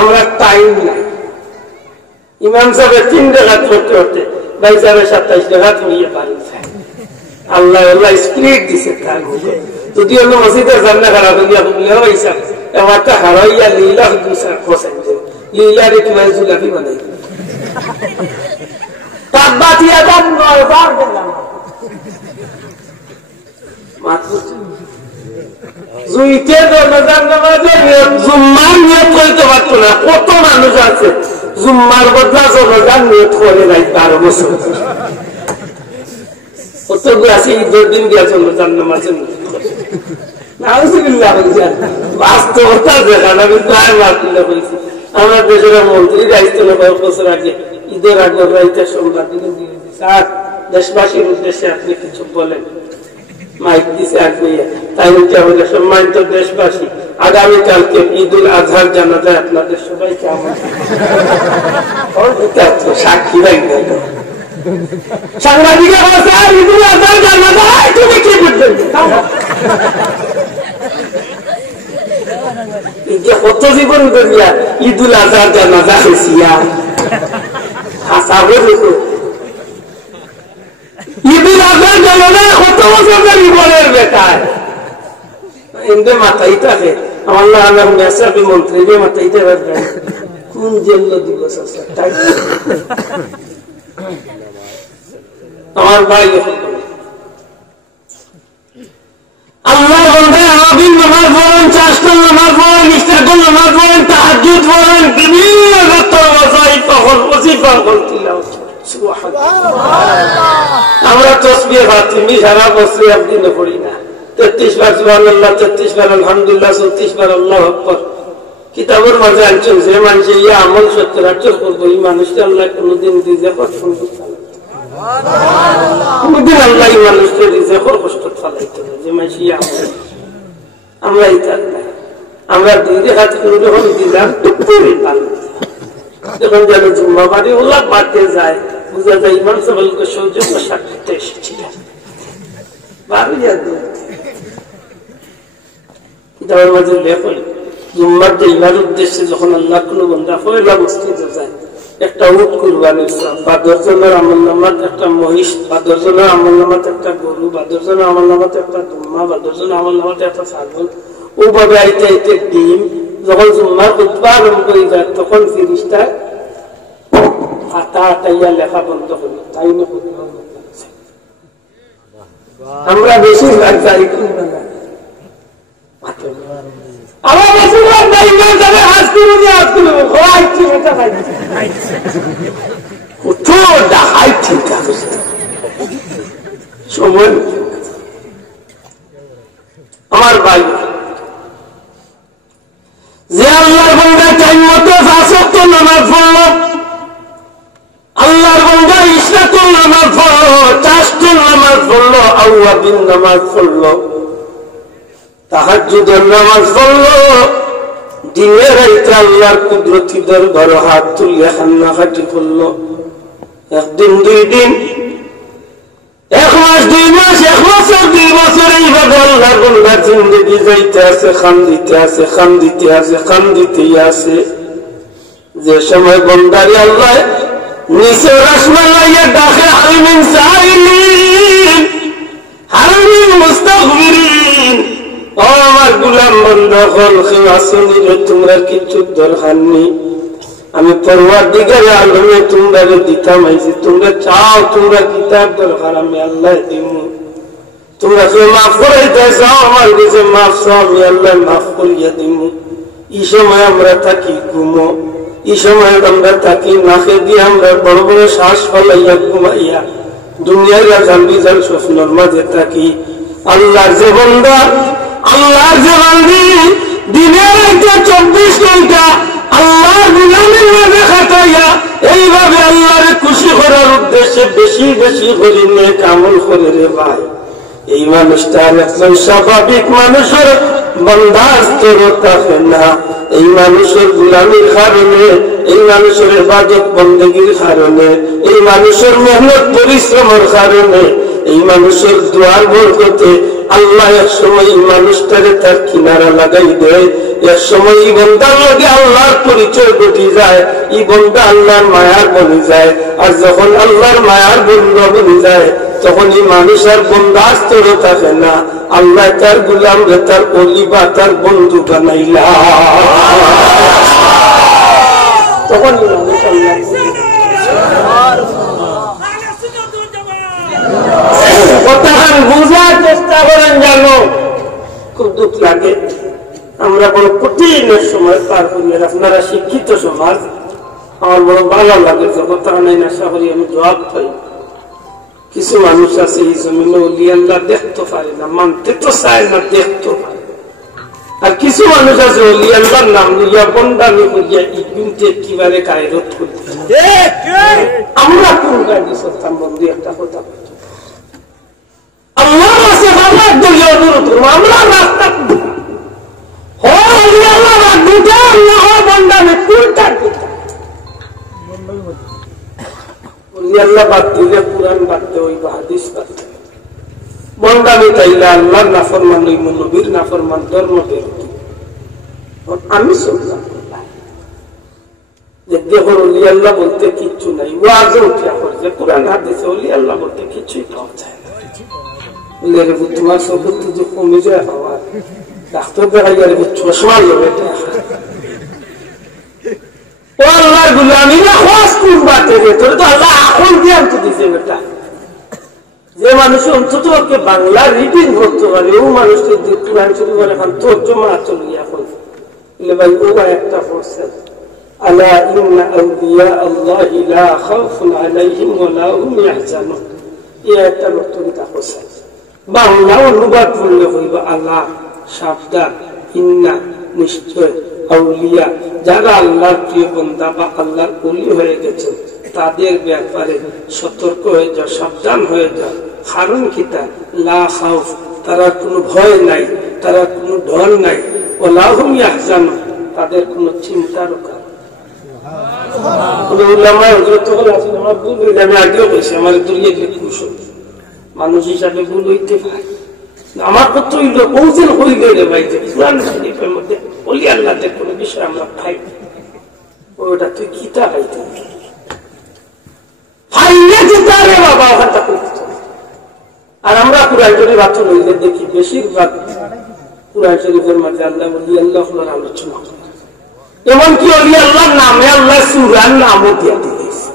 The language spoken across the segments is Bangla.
আমরা টাইম নাই। ইমাম সাহেব 3 রাকাত পড়তে পড়তে ভাই সাহেব 27 রাকাত পড়িয়ে পারিছে। আল্লাহ আল্লাহ স্পিরিট দিছে তার মধ্যে। যদি অন্য মসজিদে জান্নাত খারাপ হইয়া বুলিয়া হইছে এবারটা হারাইয়া লীলা দুসরা কোসে লীলা রে কি জুলাফি বানাই তাবাতিয়া দান নরবার দিলাম মাত্র জুইতে তো নজর নামাজে জুম্মার নিয়ত করতে পারতো না। কত মানুষ আছে জুম্মার বদলা নজর নিয়ত করে নাই 12 বছর কতগুলো আছে ঈদের দিন গিয়েছে নজর নামাজে নাউজুবিল্লাহ বাস্তবতা দেখানো কিন্তু আর মারতে হয়েছে। আমরা দেশের মন্ত্রী দায়িত্ব নেবার বছর আগে ঈদের আগে রাইতে সোমবার দিনে দিয়ে দিচ্ছে। আর দেশবাসীর উদ্দেশ্যে আপনি কিছু বলেন মাইক দিছে আগে তাই আমাদের সম্মানিত দেশবাসী আগামীকালকে ঈদুল আজহার জানাজায় আপনাদের সবাইকে আমার সাক্ষী রাখবেন। সাংবাদিকের ভাষায় ঈদুল আজহার জানাজায় তুমি কি করবেন? কত জীবন করিয়া ঈদুল আজহার জানাজা হয়েছিয়া হাসাবে ঈদুল আজহার জানাজা কত বছর জীবনের বেকার এমনি মাথায় থাকে। আমার নাম মেসাবি মন্ত্রী মাথায় রাখবেন কোন জেল দিবস আছে তাই আমার ভাই আল্লাহ বলতে আবিন নামাজ পড়েন, চাষকল নামাজ পড়েন, ইস্তাকল নামাজ পড়েন, তাহাজ্জুদ পড়েন, বিভিন্ন আমরা তসবিহ ফাতিমি সারা বছর একদিনে পড়ি না। 33 বার সুবহানাল্লাহ, 33 বার আলহামদুলিল্লাহ, 34 বার আল্লাহু আকবার। কিতাবের মাঝে আনছেন যে মানুষ এই আমল 70-80 করবো এই মানুষকে আল্লাহ কোনদিন দিতে পছন্দ করে কোনদিন আল্লাহ এই মানুষকে দিতে কষ্ট ফলাইতে যে মানুষ আমল আমরা এই থাকবে আমরা 2 হাত করে যখন দিলাম টুকটুরি পালন যখন যেন জুম্মা বাড়ি ওলা বাড়তে যায় বুঝা যায় ইমাম সাহেবকে সৌজন্য সাক্ষীতে এসেছিলেন বাড়ি আর কিতাবের মাঝে লেখল জুম্মার দিনার উদ্দেশ্যে যখন আল্লাহ কোন বন্ধা পয়লা মসজিদে যায় একটা উট কুরবানি বা 10 জনের আমল নামাত একটা মহিষ বা 10 জনের আমল নামাত একটা গরু বা 10 জনের আমল নামাত একটা দুম্মা বা 10 জনের আমল নামাত একটা ছাগল ওভাবে আইতে আইতে ডিম যখন জুম্মার খুতবা আরম্ভ করে যায় তখন ফেরেশতা হাতা হাতাইয়া লেখা বন্ধ হলো তাই না আমরা বেশি যাই আমার মুসলমান ভাই না যাবে আজ করে হয় ঠিক এটা ভাই কত দাহাই ঠিক আছে সময় আমার ভাই যে আল্লাহর বান্দা টাইম মতো 5 ওয়াক্ত নামাজ পড়ল আল্লাহর বান্দা ইশরাকুল নামাজ পড়ল তাশকুল নামাজ পড়ল আওয়াবিন নামাজ পড়ল তাহাজ্জুদের নামাজ পড়ল দিনের রাতে আল্লাহর কুদরতি দরবারে হাত তুলে কান্নাকাটি করল একদিন 2 দিন 1 মাস 2 মাস 1 বছর 2 বছর এইভাবে আল্লাহর বান্দার জিন্দেগি যাইতে আছে খান দিতে আছে খান দিতে আছে খান দিতেই আছে যে সময় বান্দারে আল্লাহ নিচে আসমান লাইয়া ডাকে হালিমিন সাইলিন হালিমিন মুস্তাগফিরিন ও আমার গোলাম বান্দা হল খিয়াসুনি রে তোমরা কিছু দরকার নেই আমি পরওয়ারদিগারে আলমে তোমরা দিতাম আইছি তোমরা চাও তোমরা কিতাব দরকার আমি আল্লাহ দিমু তোমরা যে মাফ করাইতে চাও আমার কাছে মাফ চাও আমি আল্লাহ মাফ করিয়া দিমু এই সময় আমরা থাকি ঘুমো এই সময় আমরা থাকি নাকে দিয়ে আমরা বড় বড় শ্বাস ফলাইয়া ঘুমাইয়া দুনিয়ার রাজান্দি যার স্বপ্নের মাঝে থাকি আল্লাহর যে বান্দা আল্লাহর যে বান্দি দিনের 24 ঘন্টা আল্লাহর গোলামির মাঝে খাটাইয়া এইভাবে আল্লাহরে খুশি করার উদ্দেশ্যে বেশি বেশি করে নেক আমল করে রে ভাই এই মানুষটা একজন স্বাভাবিক মানুষের বান্দার স্তর থাকে না এই মানুষের গোলামির কারণে এই মানুষের ইবাদত বন্দেগীর কারণে এই মানুষের মেহনত পরিশ্রমের কারণে এই মানুষের দোয়ার বরকতে আল্লাহ এক সময় মানুষটাকে তার কিনারা লাগাই দেয়, এক সময় এই বন্দার লগে আল্লাহর পরিচয় ঘটে যায়, এই বন্দা আল্লাহর মায়ার বনে যায়। আর যখন আল্লাহর মায়ার বন্ধ বনে যায় তখন এই মানুষ আর বন্দা স্তর থাকে না, আল্লাহ তার গুলাম রে তার অলি বা তার বন্ধু বানাইলা। তখন মানুষ বোঝার চেষ্টা করেন, জানো খুব দুঃখ লাগে। আমরা বড় কঠিনের সময় পার করি, আপনারা শিক্ষিত সমাজ, আমার বড় ভালো লাগে যখন তা নাই আশা করি আমি জবাব পাই। কিছু মানুষ আছে এই জমিনে ওলি আল্লাহ দেখতে পারে না, মানতে তো চায় না, দেখতে পারে। আর কিছু মানুষ আছে ওলি আল্লাহর নাম লইয়া বন্দামি করিয়া ইগুনতে কিভাবে কায়রত করতে। আমরা কোন কাজে সত্যাম বন্ধু একটা কথা আল্লাহ আছে, আমরা দলীয় অনুরোধ করবো, আমরা রাস্তা বন্দামি কোনটা আল্লাহ বাদ দিলে কোরআন বাদ দেয়, হাদিস বাদ দেয়। বন্দামি তাইলে আল্লাহর নাফরমান, নবীর নাফরমান, ধর্ম বিরোধী। আমি শুনলাম যে দেখুন অলি আল্লাহ বলতে কিচ্ছু নাই, ওয়াজে উঠিয়া করছে কোরআন হাদিসে অলি আল্লাহ বলতে কিছুই পাওয়া যায় না। তোমার সবুজ যে কমে যায় হওয়া ডাক্তার দেখা গেলে চশমা লোক আল্লাহর গুলামি না খোঁজ কোন বাতে রে, তোর তো আল্লাহ এখন জ্ঞান তো দিছে বেটা। যে মানুষ অন্তত ওকে বাংলা রিডিং করতে পারে ও মানুষকে কোরআন শরীফ এখন তর্জমা চলিয়া করছে বলে ভাই ও একটা পড়ছে আলা ইন্না আউলিয়া আল্লাহি লা খাউফুন আলাইহিম ওয়া লা হুম ইয়াহজানুন, এই একটা বক্তব্য করছে। বাংলা অনুবাদ করলে হইব আল্লাহ সাবধান, ইন্না নিশ্চয়, আউলিয়া যারা আল্লাহর প্রিয় বান্দা বা আল্লাহর ওলি হয়ে গেছেন তাদের ব্যাপারে সতর্ক হয়ে যাও, সাবধান হয়ে যাও। কারণ কিতা লা খাউফ, তারা কোনো ভয় নাই, তারা কোনো ডর নাই, ওয়ালা হুম ইয়াহজানুন, তাদের কোনো চিন্তারও কারণ। আমি আগেও বলছি আমার দলীয় কুশল মানুষ হিসাবে ভুল হইতে পারে, আমার কত হইল বহুদিন হইল রে ভাই যে কোরআন শরীফের মধ্যে ওলি আল্লাহদের কোনো বিষয় আমরা পাই, ওটা তুই কিতা পাইতে বাবা ওখানটা করতে। আর আমরা কোরআন শরীফ বাচ্চা লইলে দেখি বেশিরভাগ কোরআন শরীফের মাঝে আল্লাহ ওলি আল্লাহ আলোচনা, এমনকি ওলি আল্লাহর নামে আল্লাহ সূরার নামও দিয়া দিয়েছে।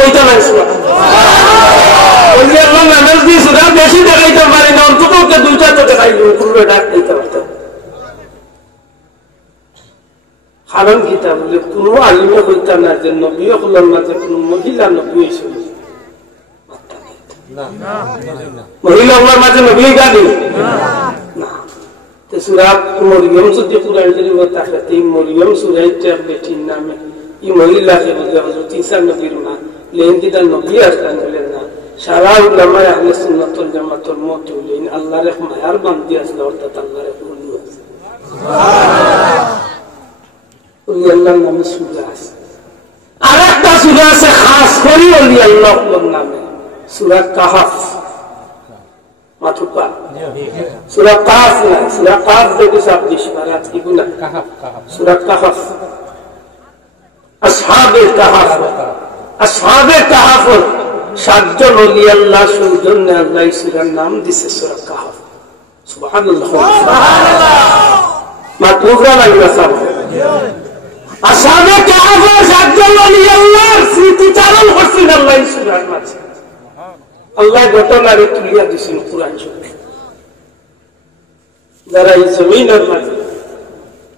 কইতে নাই ওলি আল্লাহর নামের দিয়ে সূরা বেশি দেখাইতে পারি না, অন্তত ওকে দুইটা তো দেখাই ডাক দিতে পারতাম। কারণ কিতা বলে কোন আলিমে হইতা না যে নবী হলের মাঝে কোন মহিলা নবী হয়েছিল, মহিলা হলার মাঝে নবী গালি না। সূরা মরিয়ম যদি কোরআন শরীফ থাকে এই মরিয়ম সূরাইটার বেটির নামে এই মহিলাকে বলে হযরত ঈসা নবীর মা, লেনদিদা নবী আসলেন বলেন না। সারা উলামা আহলে সুন্নাত ওয়াল জামাতের মত হইলেন আল্লাহর এক মায়ার বান্দি আছে, অর্থাৎ আল্লাহর এক ওলি আছে। ওলি আল্লাহর নামে সূরা আছে, আর একটা সূরা আছে খাস করে ওলি আল্লাহর নামে, সূরা কাহফ। মাথুপা সূরা কাহফ না, সূরা কাহফ দেখো 26 বার আজকে গুনাহ সূরা কাহফ, আসহাবে কাহফ। আসহাবে কাহফ সাতজন ওলি আল্লাহ সুজন্য আল্লাহ সূরার নাম দিয়েছে সূরা কাহফ। সুবহানাল্লাহ সুবহানাল্লাহ, মাতুরা লাগা সব আসহাবে কাহফ সাতজন ওলি আল্লাহ স্মৃতিচারণ করছেন আল্লাহ সূরার মাঝে। আল্লাহ ঘটনারে তুলিয়া দিয়েছেন কোরআন শরীফে। যারা এই জমিনের মাঝে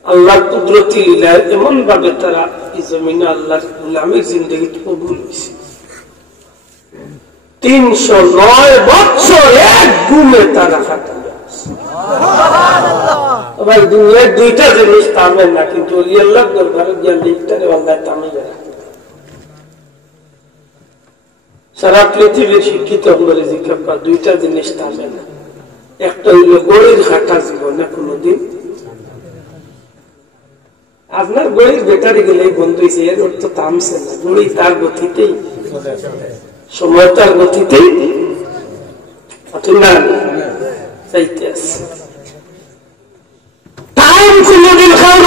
আল্লাহর কুদরতি লীলায় এমন ভাবে তারা এই জমিনে আল্লাহর গোলামীর জিন্দেগি কবুল হয়েছে। 309 বছর এক ঘুমে তারা কাটাবে। আবার দুনিয়ায় দুইটা জিনিস থামেন না, কিন্তু ওলি আল্লাহর দরবারে গিয়ে লিখটারে আল্লাহ থামিয়ে রাখে। সারা পৃথিবীর শিক্ষিত বলে জিজ্ঞাসা দুইটা জিনিস থামে না, একটা হইল গড়ির হাঁটা জীবনে কোনদিন আপনার গড়ির ব্যাটারি গেলেই বন্ধ হয়েছে, এর অর্থ থামছে না, গড়ি তার গতিতেই, সময় তার গতিতেই চাইতে আছে টাইম কোনদিন খাওয়া